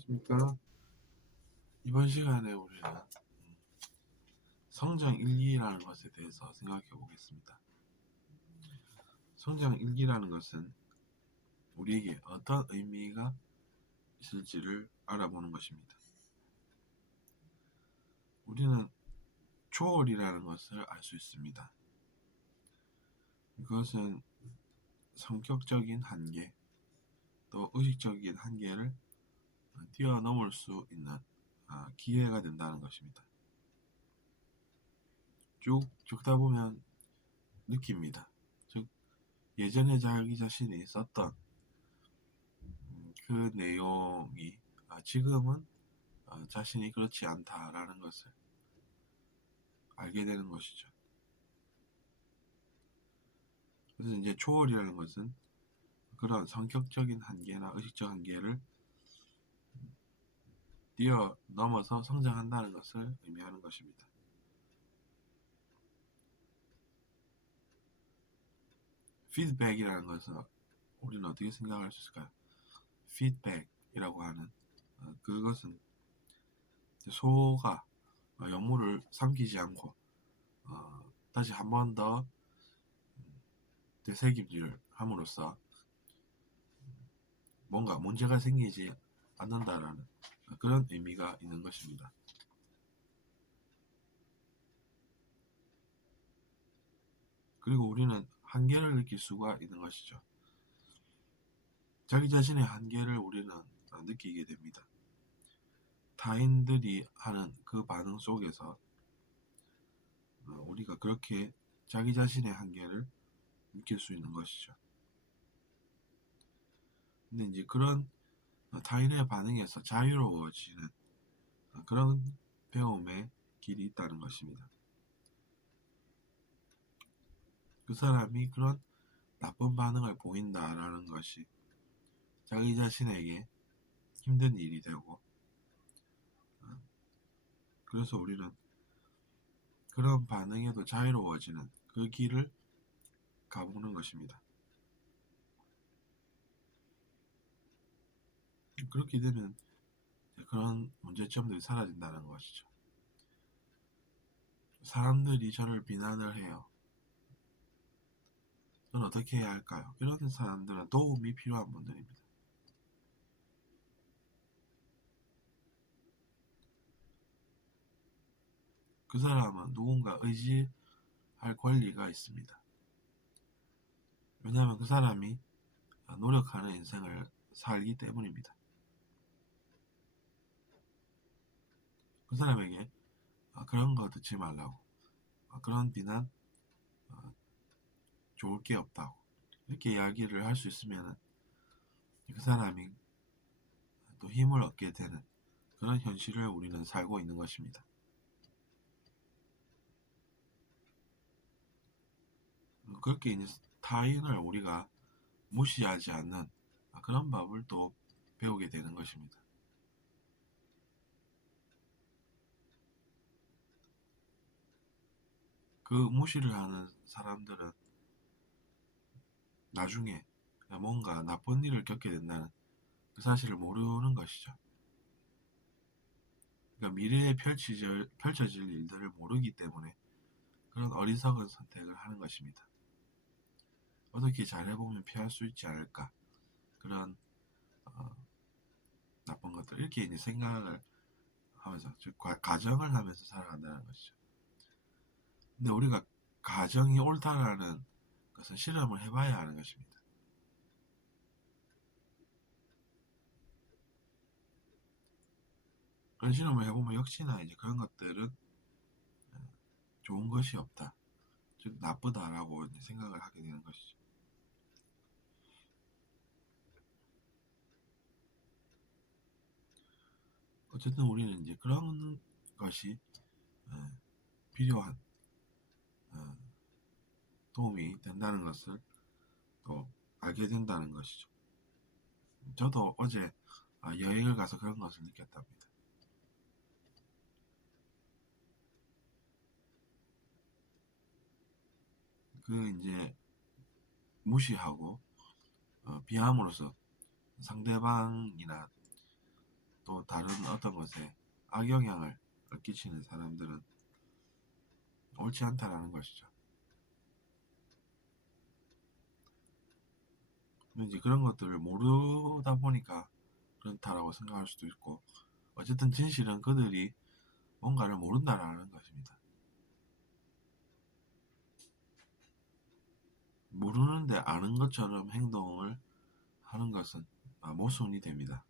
안녕하십니까. 이번 시간에 우리는 성장 일기라는 것에 대해서 생각해 보겠습니다. 성장 일기라는 것은 우리에게 어떤 의미가 있을지를 알아보는 것입니다. 우리는 초월이라는 것을 알 수 있습니다. 그것은 성격적인 한계, 또 의식적인 한계를 뛰어넘을 수 있는 기회가 된다는 것입니다. 쭉 적다 보면 느낍니다. 즉 예전에 자기 자신이 썼던 그 내용이 지금은 자신이 그렇지 않다라는 것을 알게 되는 것이죠. 그래서 이제 초월이라는 것은 그런 성격적인 한계나 의식적 한계를 뛰어넘어서 성장한다는 것을 의미하는 것입니다. 피드백이라는 것은 우리는 어떻게 생각할 수 있을까요? 피드백이라고 하는 그것은 소가 영물을 삼키지 않고 다시 한 번 더 되새김질을 함으로써 뭔가 문제가 생기지 않는다라는 그런 의미가 있는 것입니다. 그리고 우리는 한계를 느낄 수가 있는 것이죠. 자기 자신의 한계를 우리는 느끼게 됩니다. 타인들이 하는 그 반응 속에서 우리가 그렇게 자기 자신의 한계를 느낄 수 있는 것이죠. 근데 이제 그런 타인의 반응에서 자유로워지는 그런 배움의 길이 있다는 것입니다. 그 사람이 그런 나쁜 반응을 보인다라는 것이 자기 자신에게 힘든 일이 되고, 그래서 우리는 그런 반응에도 자유로워지는 그 길을 가보는 것입니다. 그렇게 되면 그런 문제점들이 사라진다는 것이죠. 사람들이 저를 비난을 해요. 저는 어떻게 해야 할까요? 이런 사람들은 도움이 필요한 분들입니다. 그 사람은 누군가 의지할 권리가 있습니다. 왜냐하면 그 사람이 노력하는 인생을 살기 때문입니다. 그 사람에게 그런 거 듣지 말라고, 그런 비난 좋을 게 없다고 이렇게 이야기를 할 수 있으면 그 사람이 또 힘을 얻게 되는 그런 현실을 우리는 살고 있는 것입니다. 그렇게 이제 타인을 우리가 무시하지 않는 그런 법을 또 배우게 되는 것입니다. 그 무시를 하는 사람들은 나중에 뭔가 나쁜 일을 겪게 된다는 그 사실을 모르는 것이죠. 그러니까 미래에 펼쳐질 일들을 모르기 때문에 그런 어리석은 선택을 하는 것입니다. 어떻게 잘해보면 피할 수 있지 않을까, 그런 나쁜 것들 이렇게 이제 생각을 하면서, 즉 가정을 하면서 살아간다는 것이죠. 근데 우리가 가정이 옳다라는 것은 실험을 해봐야 하는 것입니다. 그런 실험을 해보면 역시나 이제 그런 것들은 좋은 것이 없다, 즉 나쁘다라고 이제 생각을 하게 되는 것이죠. 어쨌든 우리는 이제 그런 것이 필요한 도움이 된다는 것을 또 알게 된다는 것이죠. 저도 어제 여행을 가서 그런 것을 느꼈답니다. 그 이제 무시하고 비함으로써 상대방이나 또 또 다른 어떤 것에 악영향을 끼치는 사람들은 옳지 않다라는 것이죠. 이제 그런 것들을 모르다 보니까 그렇다라고 생각할 수도 있고, 어쨌든 진실은 그들이 뭔가를 모른다라는 것입니다. 모르는데 아는 것처럼 행동을 하는 것은 모순이 됩니다.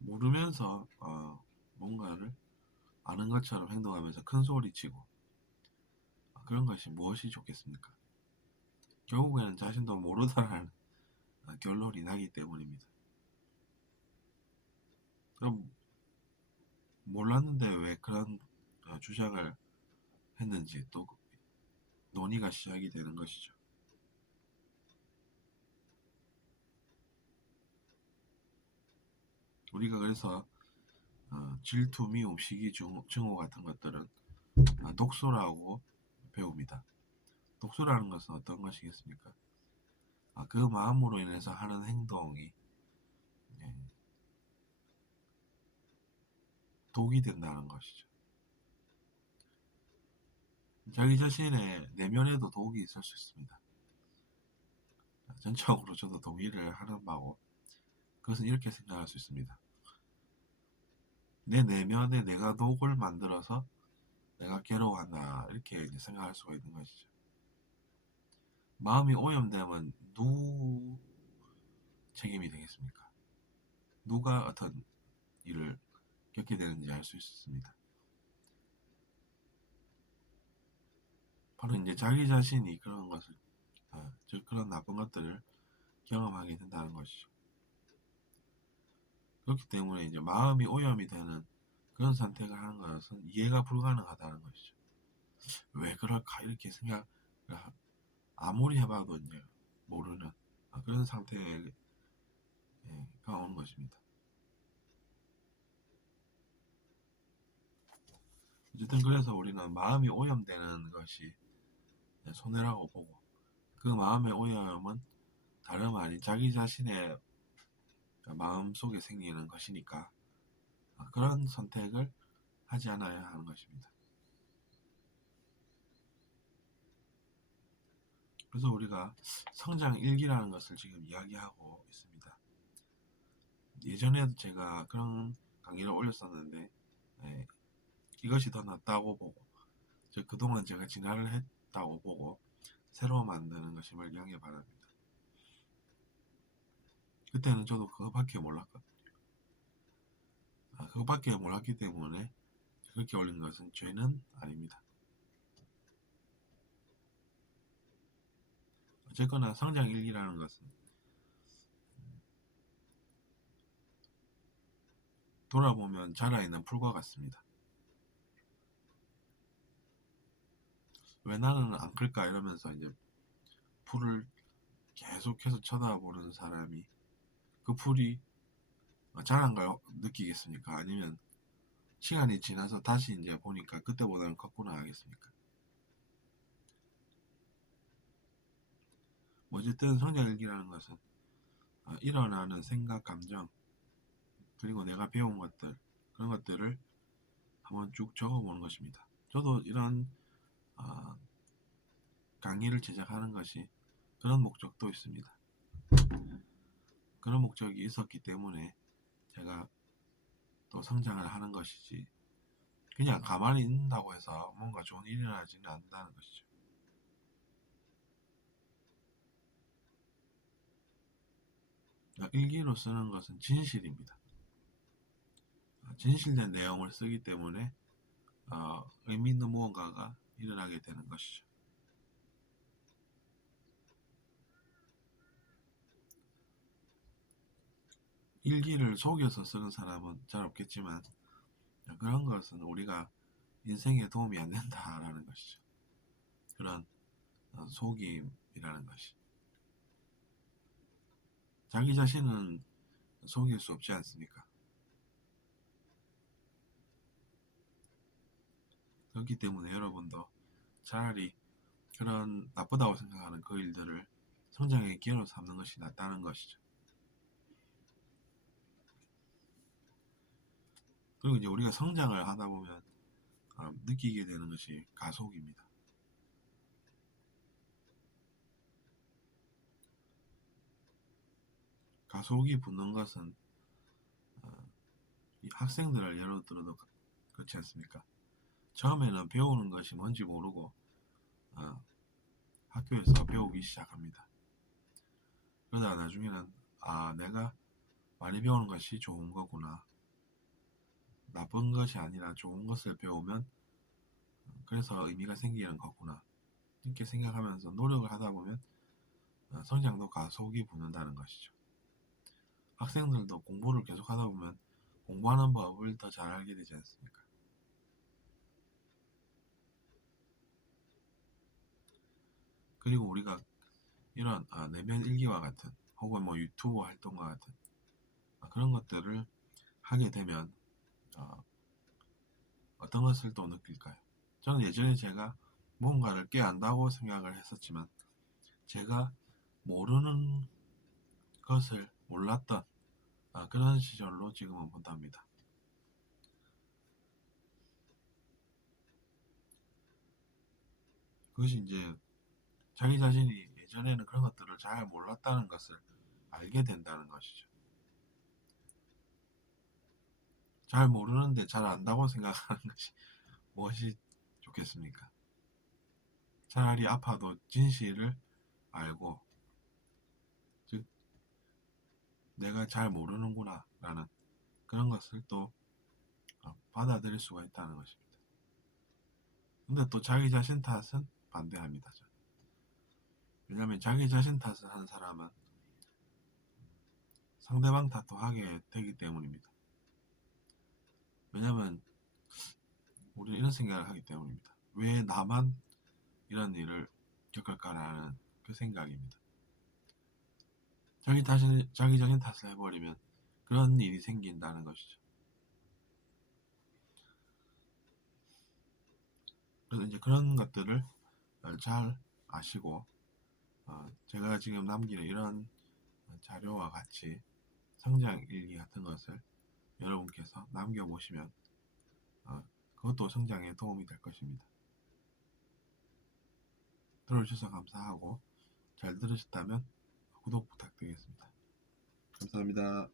모르면서 뭔가를 아는 것처럼 행동하면서 큰 소리치고 그런 것이 무엇이 좋겠습니까? 결국에는 자신도 모르다라는 결론이 나기 때문입니다. 그럼 몰랐는데 왜 그런 주장을 했는지 또 논의가 시작이 되는 것이죠. 우리가 그래서 질투, 미움, 시기, 증오 같은 것들은 독소라고 배웁니다. 독소라는 것은 어떤 것이겠습니까? 그 마음으로 인해서 하는 행동이 독이 된다는 것이죠. 자기 자신의 내면에도 독이 있을 수 있습니다. 전적으로 저도 동의를 하는 바고, 그것은 이렇게 생각할 수 있습니다. 내 내면에 내가 독을 만들어서 내가 괴로워한다, 이렇게 이제 생각할 수가 있는 것이죠. 마음이 오염되면 누구 책임이 되겠습니까? 누가 어떤 일을 겪게 되는지 알 수 있습니다. 바로 이제 자기 자신이 그런 것을, 즉 그런 나쁜 것들을 경험하게 된다는 것이죠. 그렇기 때문에 이제 마음이 오염이 되는 그런 선택을 하는 것은 이해가 불가능하다는 것이죠. 왜 그럴까 이렇게 생각을 아무리 해봐도 이제 모르는 그런 상태가 오는 것입니다. 어쨌든 그래서 우리는 마음이 오염되는 것이 손해라고 보고, 그 마음의 오염은 다름 아닌 자기 자신의 마음 속에 생기는 것이니까 그런 선택을 하지 않아야 하는 것입니다. 그래서 우리가 성장 일기라는 것을 지금 이야기하고 있습니다. 예전에도 제가 그런 강의를 올렸었는데 이것이 더 낫다고 보고, 즉 그동안 제가 진화를 했다고 보고 새로 만드는 것임을 양해 바랍니다. 그때는 저도 그거밖에 몰랐거든요. 그거밖에 몰랐기 때문에 그렇게 올린 것은 죄는 아닙니다. 어쨌거나 성장 일기라는 것은 돌아보면 자라있는 풀과 같습니다. 왜 나는 안 클까 이러면서 이제 풀을 계속해서 쳐다보는 사람이 그 풀이 자란 걸 느끼겠습니까? 아니면 시간이 지나서 다시 이제 보니까 그때보다는 컸구나 하겠습니까? 어쨌든 성장일기라는 것은 일어나는 생각, 감정, 그리고 내가 배운 것들, 그런 것들을 한번 쭉 적어보는 것입니다. 저도 이런 강의를 제작하는 것이 그런 목적도 있습니다. 그런 목적이 있었기 때문에 제가 또 성장을 하는 것이지, 그냥 가만히 있는다고 해서 뭔가 좋은 일이 일어나지는 않는다는 것이죠. 일기로 쓰는 것은 진실입니다. 진실된 내용을 쓰기 때문에 의미 있는 무언가가 일어나게 되는 것이죠. 일기를 속여서 쓰는 사람은 잘 없겠지만 그런 것은 우리가 인생에 도움이 안 된다라는 것이죠. 그런 속임이라는 것이. 자기 자신은 속일 수 없지 않습니까? 그렇기 때문에 여러분도 차라리 그런 나쁘다고 생각하는 그 일들을 성장의 기회로 삼는 것이 낫다는 것이죠. 그리고 이제 우리가 성장을 하다 보면 느끼게 되는 것이 가속입니다. 가속이 붙는 것은 이 학생들을 예로 들어도 그렇지 않습니까? 처음에는 배우는 것이 뭔지 모르고 학교에서 배우기 시작합니다. 그러다가 나중에는 내가 많이 배우는 것이 좋은 거구나, 나쁜 것이 아니라 좋은 것을 배우면 그래서 의미가 생기는 거구나, 이렇게 생각하면서 노력을 하다 보면 성장도 가속이 붙는다는 것이죠. 학생들도 공부를 계속 하다 보면 공부하는 법을 더 잘 알게 되지 않습니까? 그리고 우리가 이런 내면 일기와 같은 혹은 뭐 유튜브 활동과 같은 그런 것들을 하게 되면 어떤 것을 또 느낄까요? 저는 예전에 제가 뭔가를 꽤 안다고 생각을 했었지만 제가 모르는 것을 몰랐던 그런 시절로 지금은 본답니다. 그것이 이제 자기 자신이 예전에는 그런 것들을 잘 몰랐다는 것을 알게 된다는 것이죠. 잘 모르는데 잘 안다고 생각하는 것이 무엇이 좋겠습니까? 차라리 아파도 진실을 알고, 즉 내가 잘 모르는구나 라는 그런 것을 또 받아들일 수가 있다는 것입니다. 근데 또 자기 자신 탓은 반대합니다. 왜냐하면 자기 자신 탓을 하는 사람은 상대방 탓도 하게 되기 때문입니다. 왜냐하면 우리는 이런 생각을 하기 때문입니다. 왜 나만 이런 일을 겪을까라는 그 생각입니다. 자기 자신 탓을 해버리면 그런 일이 생긴다는 것이죠. 그래서 이제 그런 것들을 잘 아시고 제가 지금 남기는 이런 자료와 같이 성장 일기 같은 것을 여러분께서 남겨보시면 그것도 성장에 도움이 될 것입니다. 들어주셔서 감사하고 잘 들으셨다면 구독 부탁드리겠습니다. 감사합니다.